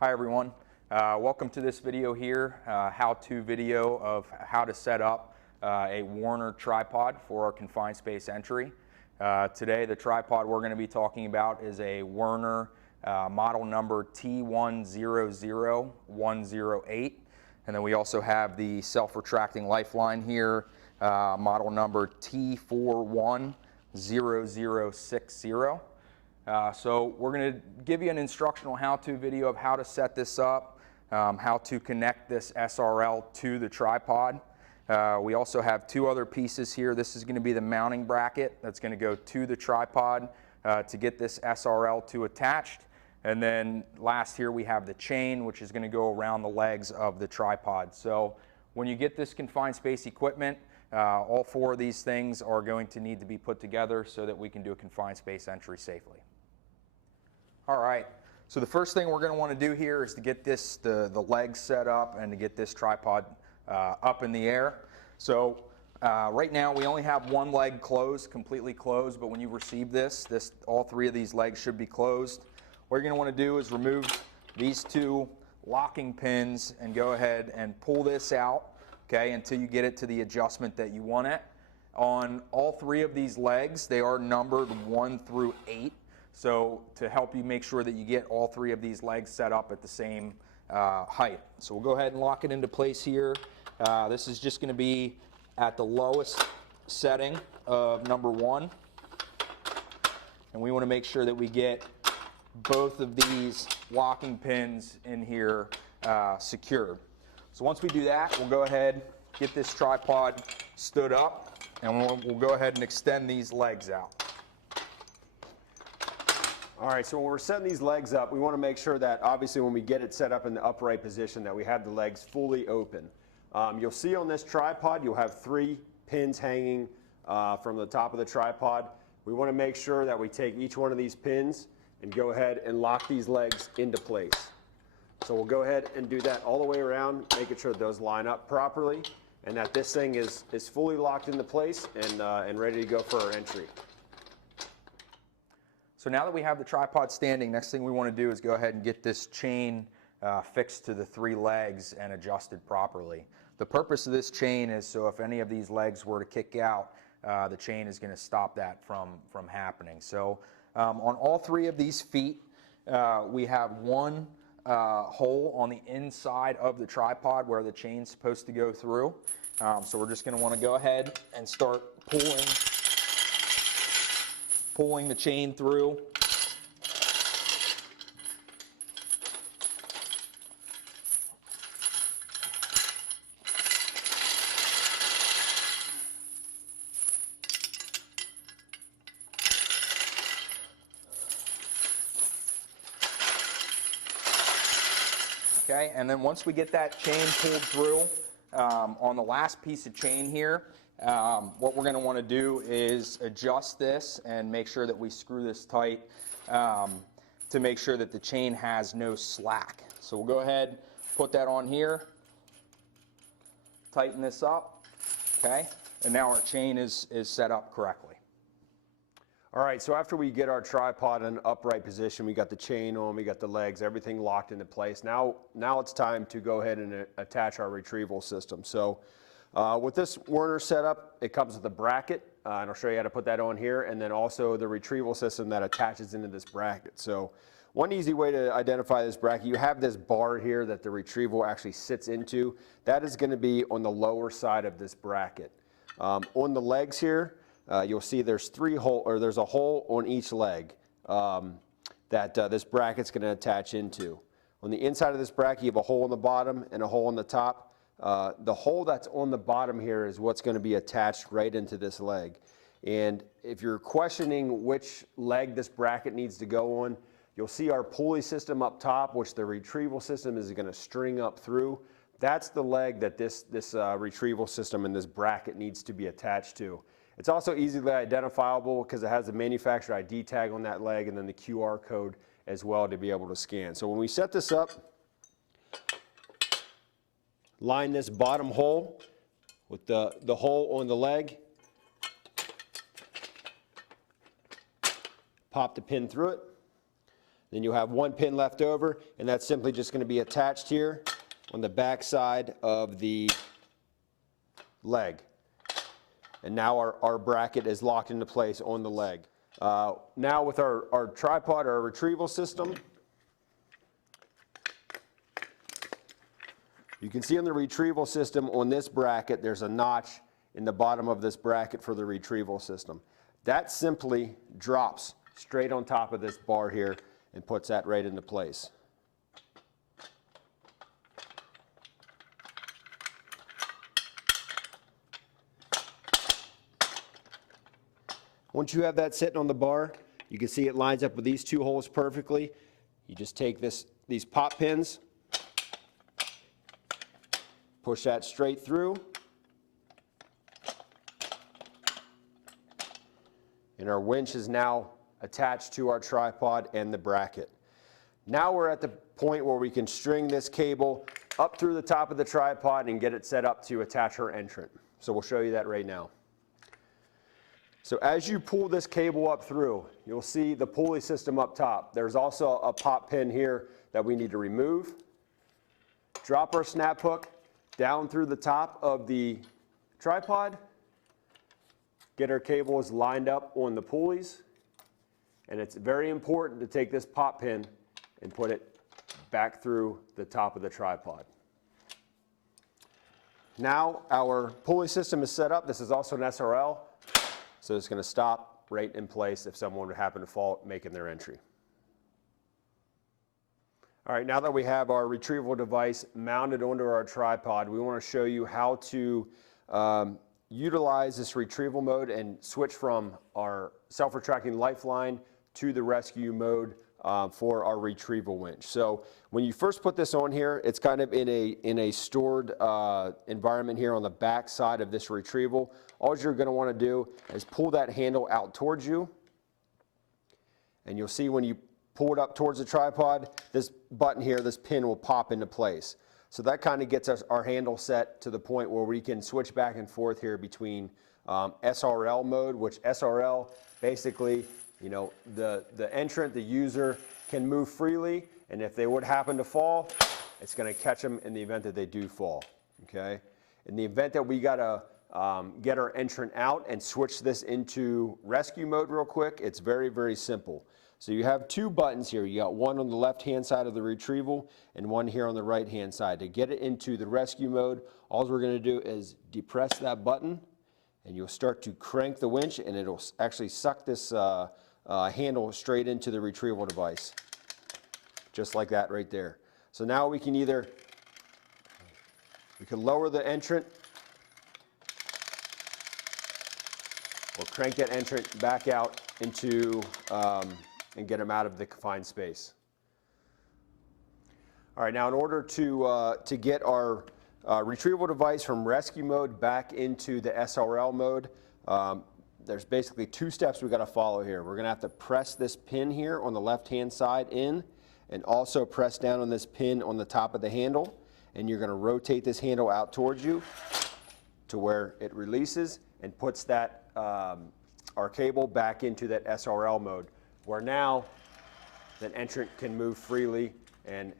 Hi everyone, welcome to this video here, how-to video of how to set up a Werner tripod for our confined space entry. Today the tripod we're going to be talking about is a Werner model number T100108, and then we also have the self-retracting lifeline here, model number T410060. So we're going to give you an instructional how-to video of how to set this up, how to connect this SRL to the tripod. We also have two other pieces here. This is going to be the mounting bracket that's going to go to the tripod to get this SRL to attached. And then last here we have the chain, which is going to go around the legs of the tripod. So when you get this confined space equipment, all four of these things are going to need to be put together so that we can do a confined space entry safely. All right, so the first thing we're going to want to do here is to get this, the legs set up and to get this tripod up in the air. So right now we only have one leg closed, completely closed, but when you receive this, all three of these legs should be closed. What you're going to want to do is remove these two locking pins and go ahead and pull this out, okay, until you get it to the adjustment that you want it. On all three of these legs, they are numbered 1 through 8. So to help you make sure that you get all three of these legs set up at the same height. So we'll go ahead and lock it into place here. This is just going to be at the lowest setting of number 1. And we want to make sure that we get both of these locking pins in here secured. So once we do that, we'll go ahead, get this tripod stood up, and we'll go ahead and extend these legs out. All right, so when we're setting these legs up, we want to make sure that obviously when we get it set up in the upright position that we have the legs fully open. You'll see on this tripod, you'll have 3 pins hanging from the top of the tripod. We want to make sure that we take each one of these pins and go ahead and lock these legs into place. So we'll go ahead and do that all the way around, making sure that those line up properly and that this thing is fully locked into place and ready to go for our entry. So now that we have the tripod standing, next thing we want to do is go ahead and get this chain fixed to the 3 legs and adjusted properly. The purpose of this chain is so if any of these legs were to kick out, the chain is going to stop that from happening. So on all 3 of these feet, we have one hole on the inside of the tripod where the chain's supposed to go through. So we're just going to want to go ahead and start pulling the chain through. Okay, and then once we get that chain pulled through, on the last piece of chain here, what we're going to want to do is adjust this and make sure that we screw this tight to make sure that the chain has no slack. So we'll go ahead, put that on here, tighten this up, okay, and now our chain is set up correctly. All right, so after we get our tripod in an upright position, we got the chain on, we got the legs, everything locked into place. Now it's time to go ahead and attach our retrieval system. So with this Werner setup, it comes with a bracket, and I'll show you how to put that on here, and then also the retrieval system that attaches into this bracket. So one easy way to identify this bracket, you have this bar here that the retrieval actually sits into. That is going to be on the lower side of this bracket. On the legs here, you'll see there's there's a hole on each leg that this bracket's going to attach into. On the inside of this bracket, you have a hole on the bottom and a hole on the top. The hole that's on the bottom here is what's going to be attached right into this leg. And if you're questioning which leg this bracket needs to go on, you'll see our pulley system up top, which the retrieval system is going to string up through. That's the leg that this retrieval system and this bracket needs to be attached to. It's also easily identifiable because it has the manufacturer ID tag on that leg and then the QR code as well to be able to scan. So when we set this up, line this bottom hole with the hole on the leg, pop the pin through it, Then you'll have one pin left over, and that's simply just going to be attached here on the back side of the leg. And now our bracket is locked into place on the leg. Now with our tripod, our retrieval system, you can see on the retrieval system on this bracket, there's a notch in the bottom of this bracket for the retrieval system. That simply drops straight on top of this bar here and puts that right into place. Once you have that sitting on the bar, you can see it lines up with these two holes perfectly. You just take these pop pins, push that straight through, and our winch is now attached to our tripod and the bracket. Now we're at the point where we can string this cable up through the top of the tripod and get it set up to attach our entrant. So we'll show you that right now. So as you pull this cable up through, you'll see the pulley system up top. There's also a pop pin here that we need to remove. Drop our snap hook down through the top of the tripod. Get our cables lined up on the pulleys. And it's very important to take this pop pin and put it back through the top of the tripod. Now our pulley system is set up. This is also an SRL. So it's going to stop right in place if someone would happen to fall making their entry. All right, now that we have our retrieval device mounted onto our tripod, we want to show you how to utilize this retrieval mode and switch from our self-retracting lifeline to the rescue mode for our retrieval winch. So when you first put this on here, it's kind of in a stored environment here on the back side of this retrieval. All you're going to want to do is pull that handle out towards you, and you'll see when you pull it up towards the tripod, this button here, this pin will pop into place. So that kind of gets us our handle set to the point where we can switch back and forth here between SRL mode, which SRL basically, you know, the entrant, the user can move freely, and if they would happen to fall, it's going to catch them in the event that they do fall. Okay? In the event that we got to get our entrant out and switch this into rescue mode real quick, it's very, very simple. So you have two buttons here. You got one on the left-hand side of the retrieval and one here on the right-hand side. To get it into the rescue mode, all we're going to do is depress that button, and you'll start to crank the winch, and it'll actually suck this handle straight into the retrieval device, just like that right there. So now we can lower the entrant or crank that entrant back out into and get them out of the confined space. All right, now in order to get our retrieval device from rescue mode back into the SRL mode, there's basically two steps we've got to follow here. We're going to have to press this pin here on the left-hand side in, and also press down on this pin on the top of the handle, and you're going to rotate this handle out towards you to where it releases and puts that our cable back into that SRL mode, where now that entrant can move freely, and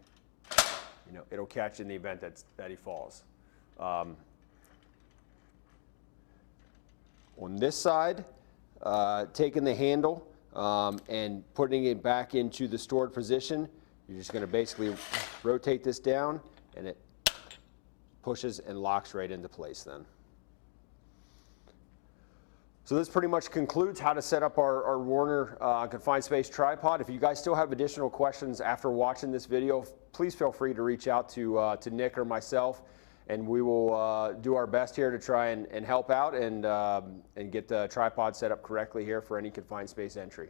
it'll catch in the event that he falls. On this side, taking the handle and putting it back into the stored position, you're just going to basically rotate this down, and it pushes and locks right into place then. So this pretty much concludes how to set up our Werner confined space tripod. If you guys still have additional questions after watching this video, please feel free to reach out to Nick or myself, and we will do our best here to try and help out and get the tripod set up correctly here for any confined space entry.